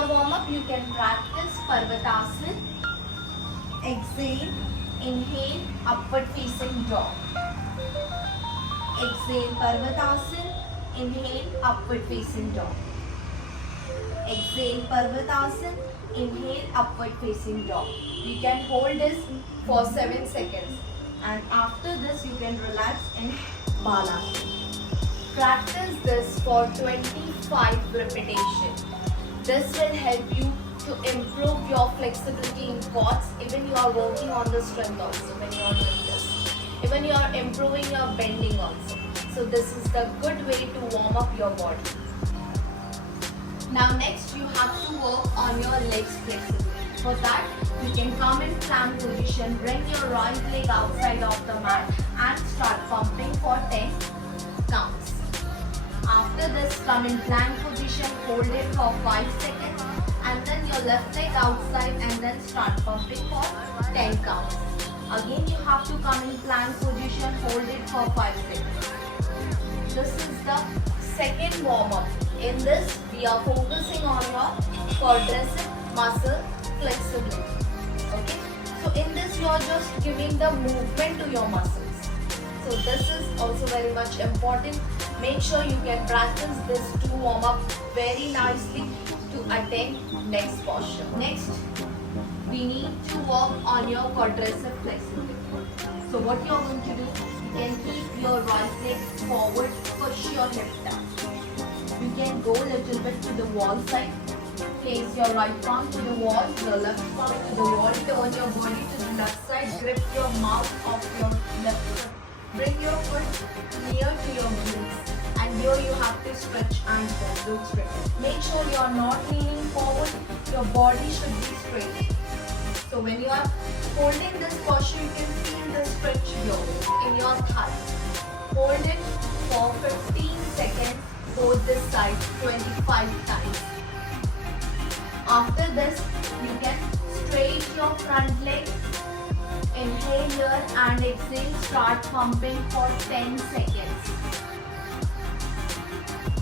For warm up, you can practice Parvatasana. Exhale, inhale, upward facing dog. Exhale, Parvatasana. Inhale, upward facing dog. Exhale, Parvatasana. Inhale, upward facing dog. You can hold this for 7 seconds. And after this, you can relax in Balasana. Practice this for 25 repetitions. This will help you to improve your flexibility in quads. Even you are working on the strength also when you are doing this. Even you are improving your bending also. So this is the good way to warm up your body. Now next you have to work on your legs flexibility. For that you can come in plank position, bring your right leg outside of the mat and start pumping for 10 counts. After this, come in plank position, hold it for 5 seconds and then your left leg outside and then start pumping for 10 counts. Again you have to come in plank position, hold it for 5 seconds. This is the second warm up. In this, we are focusing on your quadricep muscle flexibility. Okay? So in this, you are just giving the movement to your muscles. So this is also very much important. Make sure you can practice this to warm up very nicely to attain next posture. Next, we need to work on your quadricep flexibility. So what you are going to do, you can keep your right leg forward, push your hip down. You can go a little bit to the wall side. Place your right palm to the wall, your left palm to the wall. Turn your body to the left side. Grip your mouth of your left foot. Bring your foot near to your glutes. And here you have to stretch and glute stretch. Make sure you are not leaning forward. Your body should be straight. So when you are holding this posture, you can feel the stretch here in your thighs. Hold it for 15 seconds. Both this side 25 times. After this, you can straight your front leg. Inhale here and exhale. Start pumping for 10 seconds.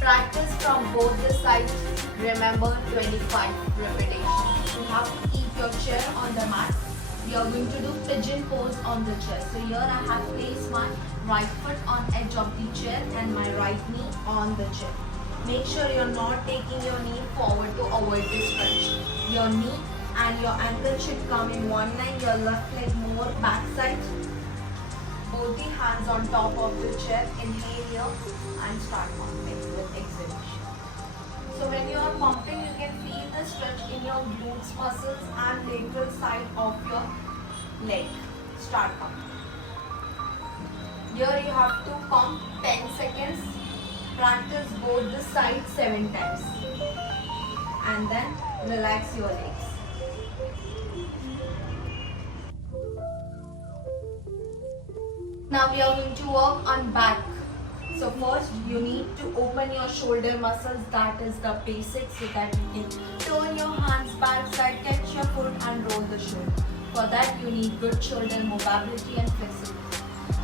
Practice from both the sides. Remember 25 repetitions. You have to keep your chair on the mat. We are going to do pigeon pose on the chair. So here I have placed my right foot on edge of the chair and my right knee on the chair. Make sure you are not taking your knee forward to avoid this stretch. Your knee and your ankle should come in one line, your left leg more back side. Both the hands on top of the chair. Inhale here and start pumping with exhalation. So when you are pumping, you can feel the stretch in your glutes muscles and lateral side of your leg. Start pumping. Here you have to pump 10 seconds. Practice both the sides 7 times. And then relax your legs. Now we are going to work on back. So first you need to open your shoulder muscles, that is the basics, so that you can turn your hands back side, catch your foot and roll the shoulder. For that you need good shoulder mobility and flexibility.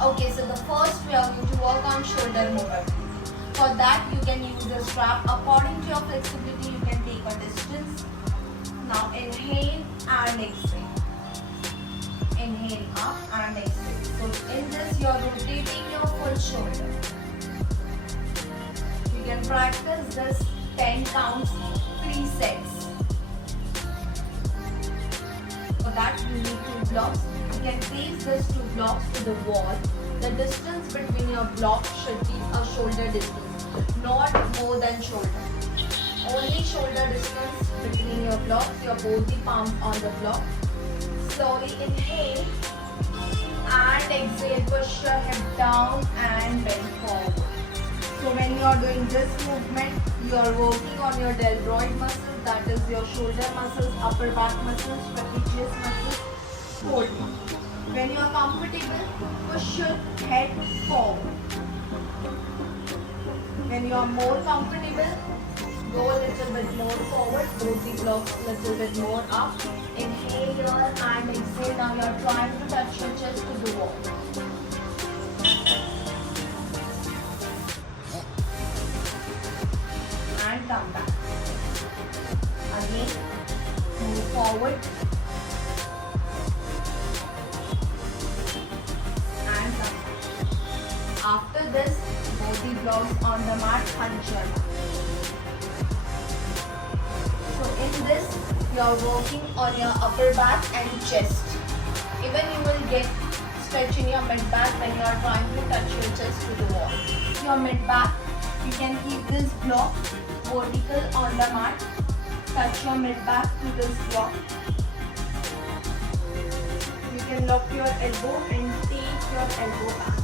Okay, so the first we are going to work on shoulder mobility. For that you can use a strap. According to your flexibility you can take a distance. Now inhale and exhale. Inhale up and exhale. So in this you are rotating your full shoulder. You can practice this 10 counts, 3 sets. For that you need 2 blocks. You can place these 2 blocks to the wall. The distance between your blocks should be a shoulder distance, not more than shoulder. Only shoulder distance between your blocks, your both the palms on the block. Slowly inhale and exhale, push your hip down and bend forward. So when you are doing this movement, you are working on your deltoid muscles, that is your shoulder muscles, upper back muscles, trapezius muscles. Hold. When you are comfortable, push your head forward. When you are more comfortable, go a little bit more forward, both the blocks a little bit more up. Inhale here and exhale. Now you are trying to touch your chest to the wall. And come back. Again, forward and come back. After this, both the blocks on the mat, hunch your back. So in this, you are working on your upper back and chest. Even you will get stretch in your mid back when you are trying to touch your chest to the wall. Your mid back, you can keep this block vertical on the mat. Touch your mid back to this block. You can lock your elbow and take your elbow back.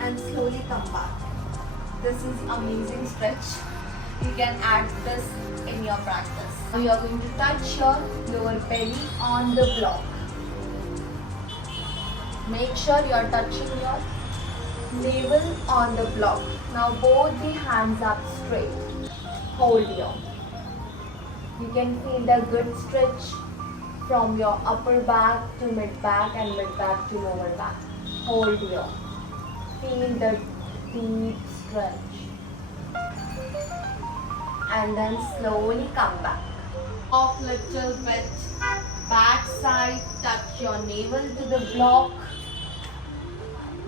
And slowly come back. This is amazing stretch. You can add this in your practice. Now you are going to touch your lower belly on the block. Make sure you are touching your navel on the block. Now both the hands up straight. Hold here. You can feel the good stretch from your upper back to mid back and mid back to lower back. Hold here. Feel the deep stretch. And then slowly come back. Off little bit. Back side, touch your navel to the block.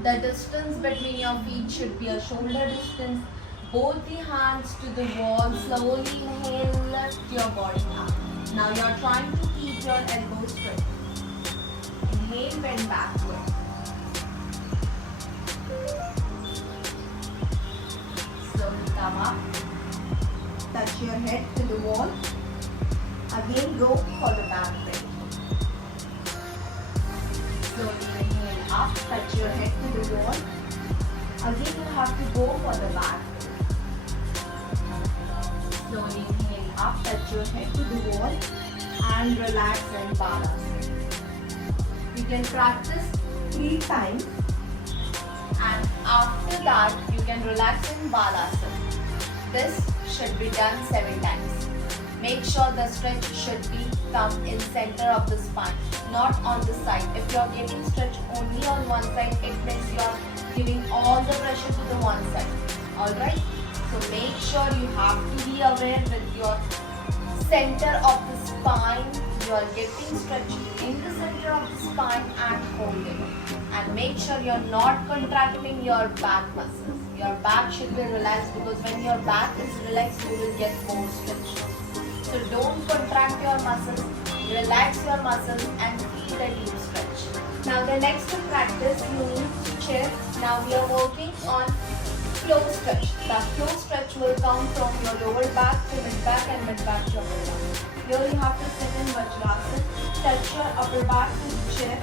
The distance between your feet should be a shoulder distance. Both the hands to the wall. Slowly inhale, lift your body up. Now you are trying to keep your elbows straight. Inhale, bend backward. Slowly come up. Touch your head to the wall. Again go for the back bend. Slowly inhale up, touch your head to the wall. Again you have to go for the back bend. Slowly inhale up, touch your head to the wall and relax and balance. You can practice 3 times and after that you can relax in Balasana. This should be done 7 times. Make sure the stretch should be come in center of the spine, not on the side. If you are getting stretch only on one side, it means you are giving all the pressure to the one side. Alright? So make sure you have to be aware with your center of the spine. You are getting stretch in the center of the spine and holding it. And make sure you are not contracting your back muscles. Your back should be relaxed because when your back is relaxed, you will get more stretch. So don't contract your muscles, relax your muscles and feel the deep stretch. Now the next to practice, you need to chair. Now we are working on flow stretch. The flow stretch will come from your lower back to mid back and mid back to upper back. Here you have to sit in Vajrasana, touch your upper back to the chair.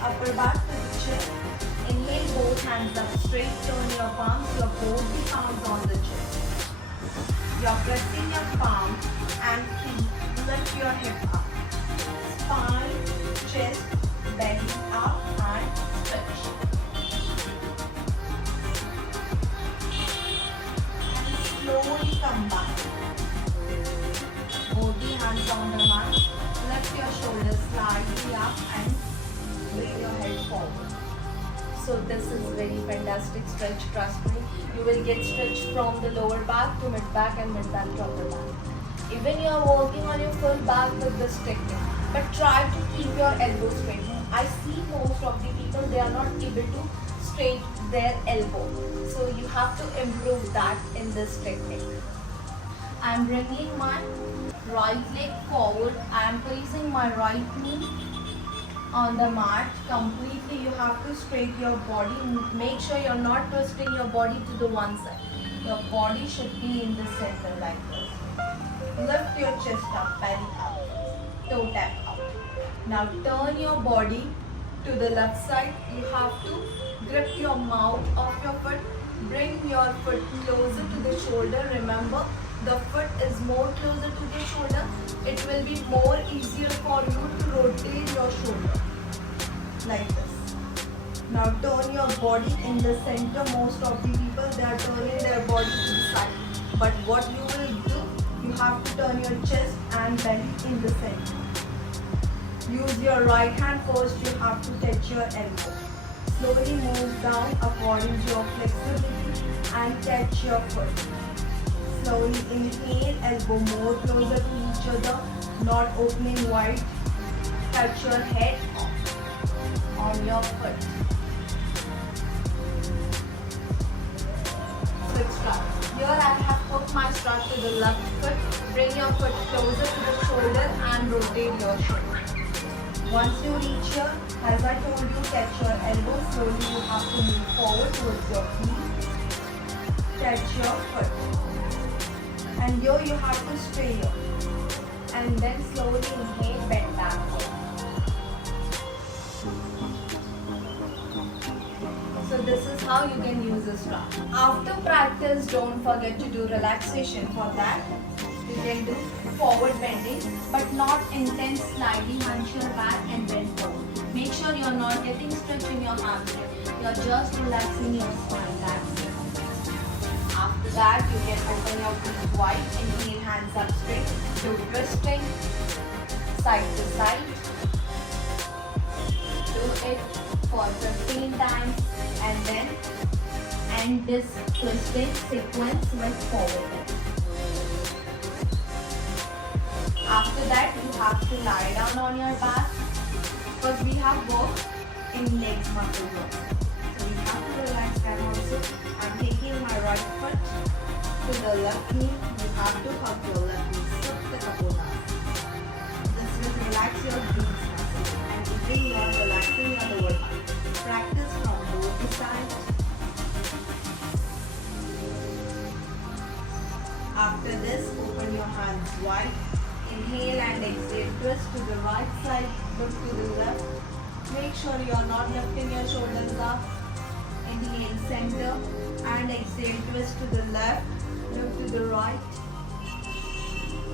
Upper back to the chair. Inhale, both hands up straight, turn your palms, both the palms on the chest. You are pressing your palm and feet, lift your hip up. Spine, chest, belly up and stretch. And slowly come back. Both the hands on the mat, lift your shoulders slightly up and bring your head forward. So this is very fantastic stretch, trust me. You will get stretch from the lower back to mid back and mid back to upper back. Even you are working on your full back with this technique, but try to keep your elbows straight. I see most of the people, they are not able to straight their elbow. So you have to improve that in this technique. I am bringing my right leg forward. I am placing my right knee on the mat completely. You have to straighten your body. Make sure you're not twisting your body to the one side. Your body should be in the center like this. Lift your chest up, belly up, toe tap out. Now turn your body to the left side. You have to grip your mouth of your foot. Bring your foot closer to the shoulder. Remember, the foot is more closer to the shoulder. It will be more easier for you to rotate your shoulder like this. Now turn your body in the center. Most of the people, they are turning their body to the side. But what you will do, you have to turn your chest and belly in the center. Use your right hand first. You have to touch your elbow. Slowly move down according to your flexibility and touch your foot. Slowly inhale, elbow more closer to each other, not opening wide. Touch your head on your foot. Switch strap. Here I have put my strap to the left foot. Bring your foot closer to the shoulder and rotate your shoulder. Once you reach here, as I told you, touch your elbow. Slowly you have to move forward towards your feet. Touch your foot. And here you have to stay here. And then slowly inhale, bend backward. So this is how you can use this strap. After practice, don't forget to do relaxation. For that, you can do forward bending, but not intense sliding. Hunch your back and bend forward. Make sure you are not getting stretch in your hamstring. You are just relaxing your spine. That's it. After that, you can open your feet wide. Inhale, hands up straight. Do twisting, side to side. Do it for 15 times and then end this twisting sequence with forward bend. After that, you have to lie down on your back because we have worked in legs muscle work. So we have to relax that also. I'm taking my right foot to the left knee. You have to hug your left knee. Supta Kapodas. This will relax your glutes muscle and even you are relaxing your lower back. Practice from both sides. After this, open your hands wide. Inhale and exhale. Twist to the right side. Look to the left. Make sure you are not lifting your shoulders up. Inhale center and exhale. Twist to the left. Look to the right.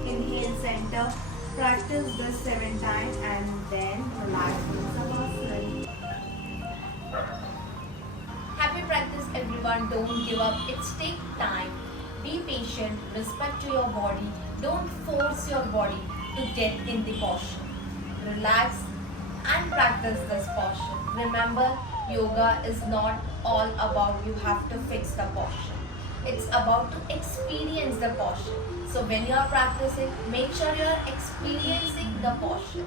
Inhale center. Practice this 7 times and then relax the Savasana. Happy practice everyone. Don't give up. It's take time. Be patient. Respect to your body. Don't force your body to get in the posture. Relax and practice this posture. Remember, yoga is not all about you have to fix the posture. It's about to experience the posture. So when you are practicing, make sure you are experiencing the posture.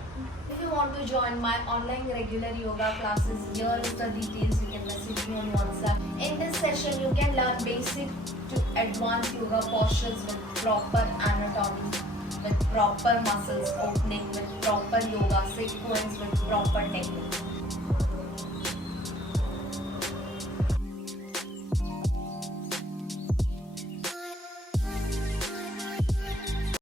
If you want to join my online regular yoga classes, here is the details. You can message me on WhatsApp. In this session, you can learn basic to advanced yoga postures with proper anatomy, with proper muscles opening, with proper yoga sequence, with proper technique.